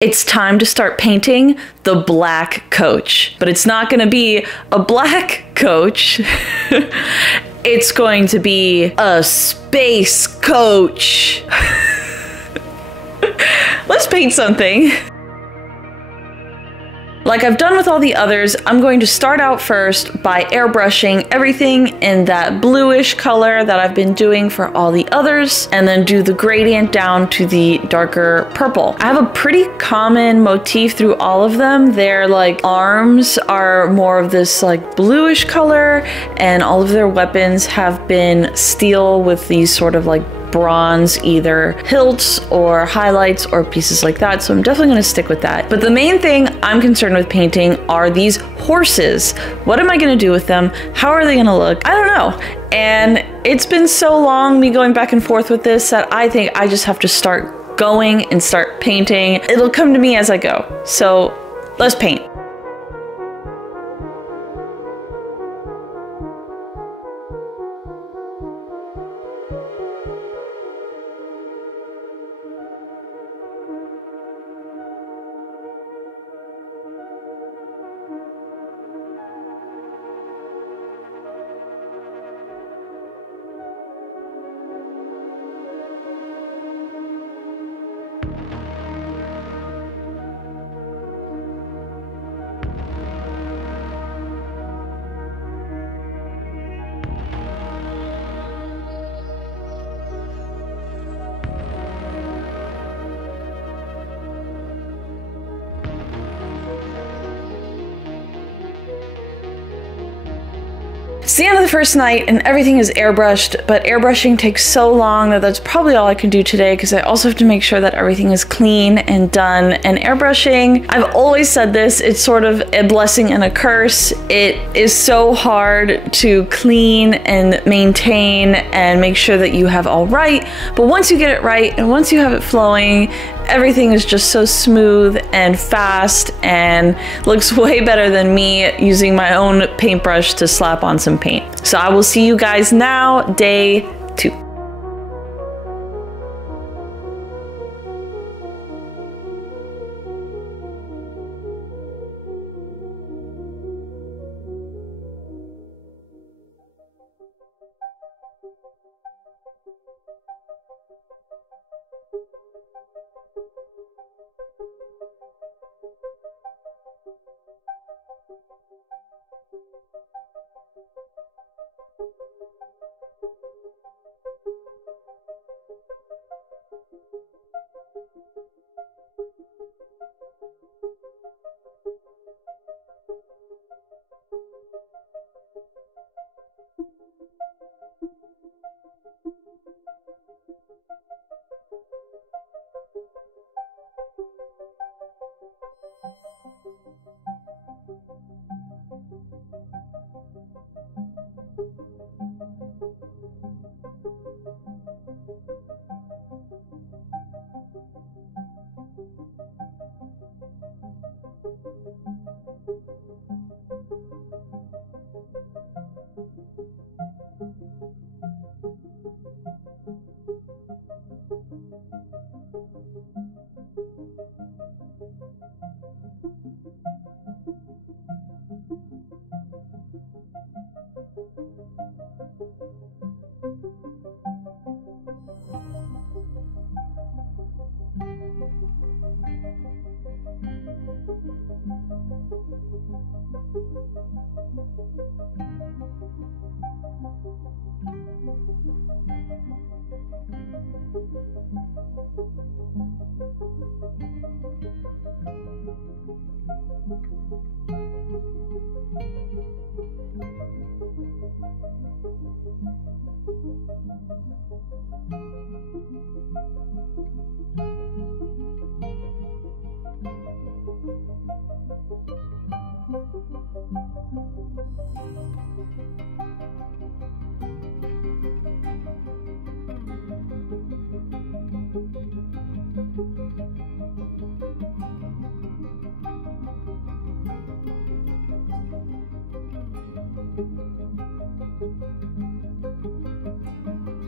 It's time to start painting the black coach. But it's not going to be a black coach. It's going to be a space coach. Let's paint something. Like I've done with all the others, I'm going to start out first by airbrushing everything in that bluish color that I've been doing for all the others, and then do the gradient down to the darker purple. I have a pretty common motif through all of them. Their like arms are more of this like bluish color, and all of their weapons have been steel with these sort of like bronze either hilts or highlights or pieces like that, so I'm definitely going to stick with that. But the main thing I'm concerned with painting are these horses. What am I going to do with them? How are they going to look? I don't know. And it's been so long me going back and forth with this that I think I just have to start going and start painting. It'll come to me as I go. So let's paint. It's the end of the first night and everything is airbrushed, but airbrushing takes so long that that's probably all I can do today because I also have to make sure that everything is clean and done. And airbrushing, I've always said this, it's sort of a blessing and a curse. It is so hard to clean and maintain and make sure that you have all right, but once you get it right and once you have it flowing, everything is just so smooth and fast and looks way better than me using my own paintbrush to slap on some paint. So I will see you guys now, day 2.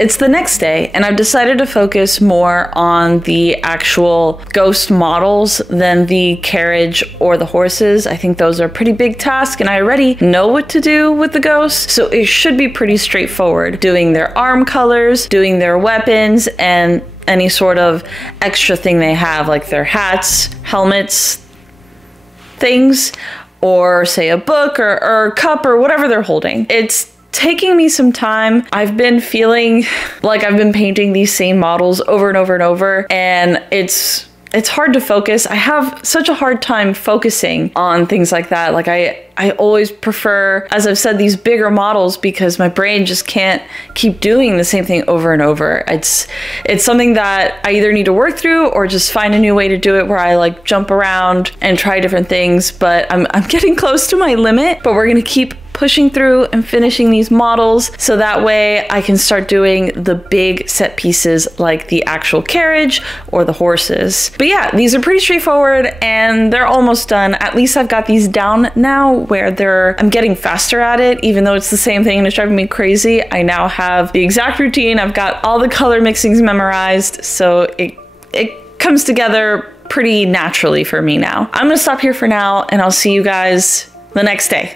It's the next day, and I've decided to focus more on the actual ghost models than the carriage or the horses. I think those are a pretty big task, and I already know what to do with the ghosts, so it should be pretty straightforward. Doing their arm colors, doing their weapons, and any sort of extra thing they have, like their hats, helmets, things, or say a book or a cup or whatever they're holding. It's taking me some time. I've been feeling like I've been painting these same models over and over and over, and it's hard to focus. I have such a hard time focusing on things like that. Like I always prefer, as I've said, these bigger models because my brain just can't keep doing the same thing over and over. It's something that I either need to work through or just find a new way to do it where I like jump around and try different things. But I'm getting close to my limit, but we're gonna keep pushing through and finishing these models so that way I can start doing the big set pieces like the actual carriage or the horses. But yeah, these are pretty straightforward and they're almost done. At least I've got these down now where I'm getting faster at it, even though it's the same thing and it's driving me crazy. I now have the exact routine. I've got all the color mixings memorized, so it comes together pretty naturally for me now. I'm gonna stop here for now and I'll see you guys the next day.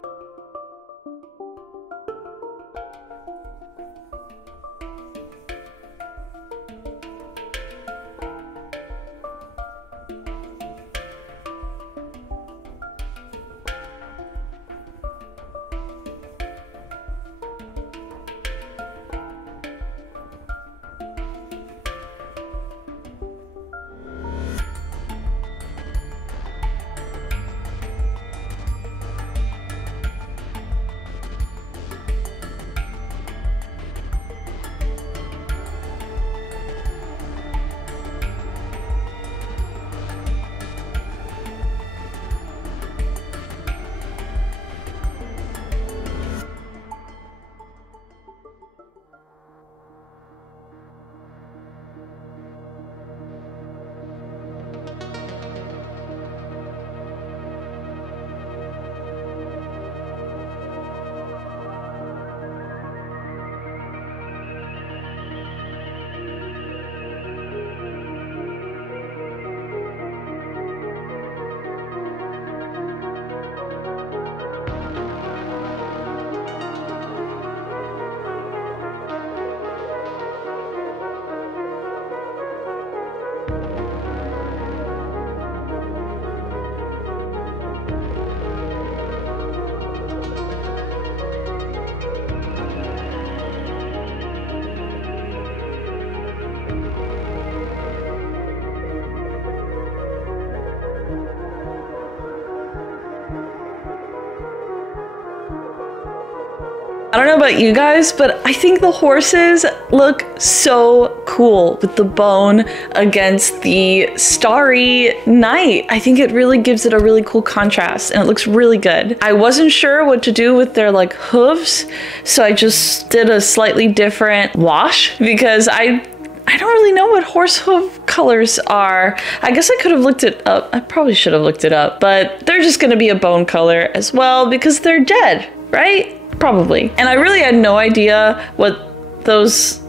I don't know about you guys, but I think the horses look so cool with the bone against the starry night. I think it really gives it a really cool contrast and it looks really good. I wasn't sure what to do with their like hooves, so I just did a slightly different wash because I don't really know what horse hoof colors are. I guess I could have looked it up. I probably should have looked it up, but they're just gonna be a bone color as well because they're dead, right? Probably. And I really had no idea what those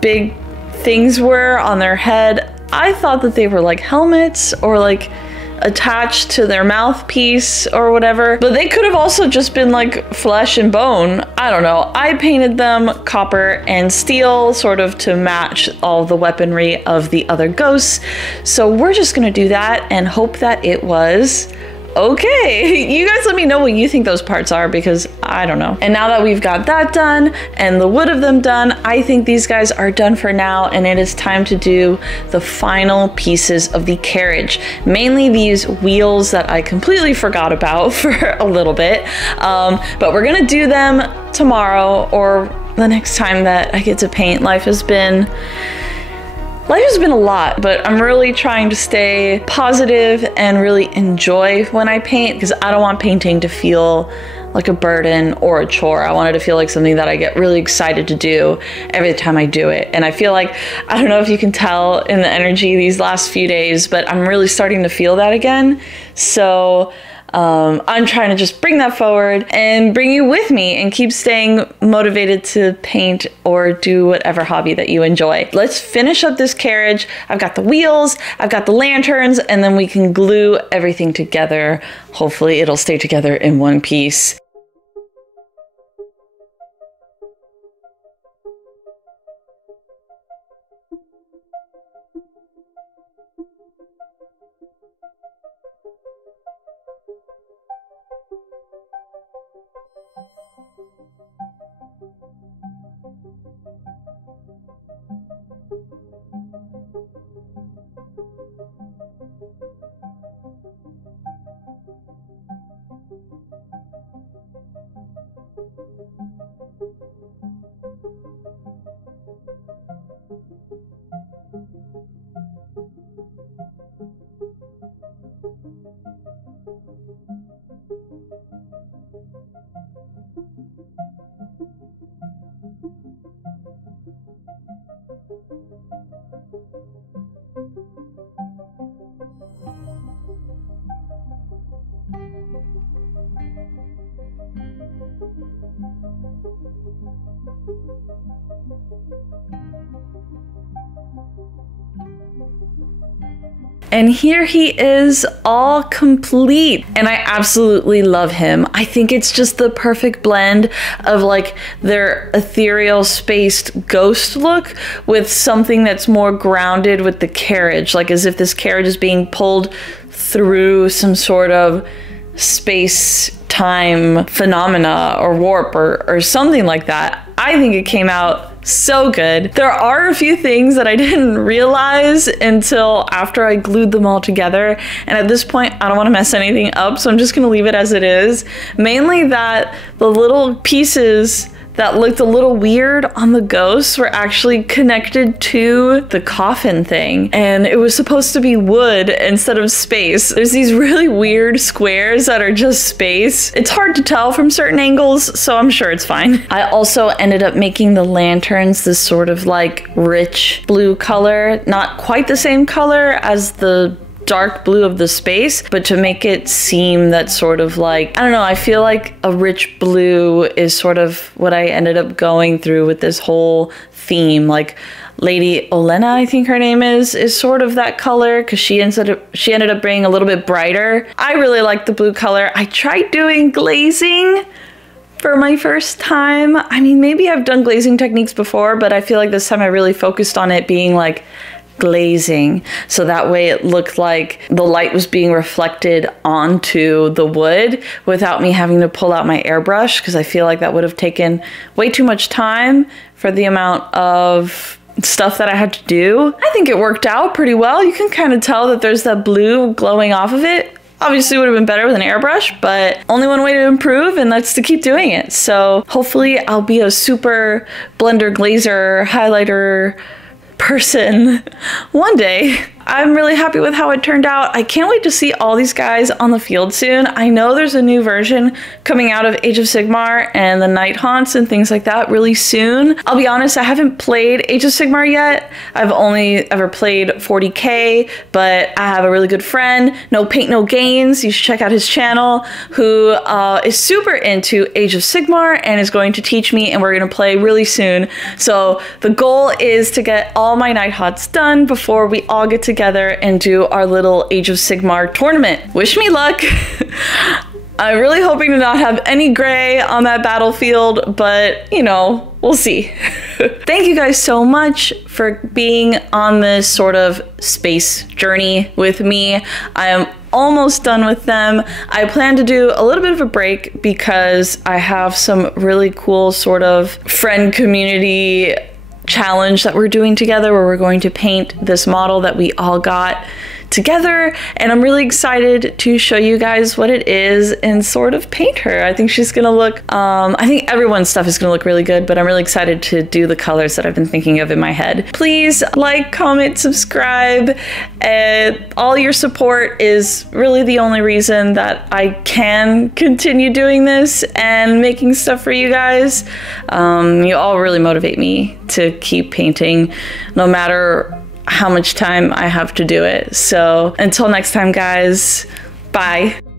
big things were on their head. I thought that they were like helmets or like attached to their mouthpiece or whatever, but they could have also just been like flesh and bone. I don't know. I painted them copper and steel sort of to match all the weaponry of the other ghosts. So we're just gonna do that and hope that it was okay. You guys let me know what you think those parts are because I don't know. And now that we've got that done and the wood of them done, I think these guys are done for now and it is time to do the final pieces of the carriage. Mainly these wheels that I completely forgot about for a little bit, but we're gonna do them tomorrow or the next time that I get to paint. Life has been a lot, but I'm really trying to stay positive and really enjoy when I paint because I don't want painting to feel like a burden or a chore. I want it to feel like something that I get really excited to do every time I do it. And I feel like, I don't know if you can tell in the energy these last few days, but I'm really starting to feel that again. So I'm trying to just bring that forward and bring you with me and keep staying motivated to paint or do whatever hobby that you enjoy. Let's finish up this carriage. I've got the wheels, I've got the lanterns, and then we can glue everything together. Hopefully it'll stay together in one piece. And here he is, all complete. And I absolutely love him. I think it's just the perfect blend of like their ethereal spaced ghost look with something that's more grounded with the carriage, like as if this carriage is being pulled through some sort of space-time phenomena or warp or something like that. I think it came out so good. There are a few things that I didn't realize until after I glued them all together. And at this point, I don't want to mess anything up, so I'm just going to leave it as it is. Mainly that the little pieces that looked a little weird on the ghosts were actually connected to the coffin thing. And it was supposed to be wood instead of space. There's these really weird squares that are just space. It's hard to tell from certain angles, so I'm sure it's fine. I also ended up making the lanterns this sort of like rich blue color. Not quite the same color as the dark blue of the space, but to make it seem that sort of like, I don't know, I feel like a rich blue is sort of what I ended up going through with this whole theme. Like Lady Olenna, I think her name is sort of that color because she ended up being a little bit brighter. I really like the blue color. I tried doing glazing for my first time. I mean, maybe I've done glazing techniques before, but I feel like this time I really focused on it being like glazing, so that way it looked like the light was being reflected onto the wood without me having to pull out my airbrush, because I feel like that would have taken way too much time for the amount of stuff that I had to do. I think it worked out pretty well. You can kind of tell that there's that blue glowing off of it. Obviously, it would have been better with an airbrush, but only one way to improve, and that's to keep doing it. So hopefully I'll be a super blender, glazer, highlighter person one day. I'm really happy with how it turned out. I can't wait to see all these guys on the field soon. I know there's a new version coming out of Age of Sigmar and the Nighthaunts and things like that really soon. I'll be honest, I haven't played Age of Sigmar yet. I've only ever played 40k, but I have a really good friend, No Paint No Gains, you should check out his channel, who is super into Age of Sigmar and is going to teach me, and we're going to play really soon. So the goal is to get all my Nighthaunts done before we all get together and do our little Age of Sigmar tournament. Wish me luck. I'm really hoping to not have any gray on that battlefield, but you know, we'll see. Thank you guys so much for being on this sort of space journey with me. I am almost done with them. I plan to do a little bit of a break because I have some really cool sort of friend community challenge that we're doing together, where we're going to paint this model that we all got together, and I'm really excited to show you guys what it is and sort of paint her. I think she's gonna look, I think everyone's stuff is gonna look really good, but I'm really excited to do the colors that I've been thinking of in my head. Please like, comment, subscribe, and all your support is really the only reason that I can continue doing this and making stuff for you guys. You all really motivate me to keep painting no matter how much time I have to do it. So until next time, guys, bye.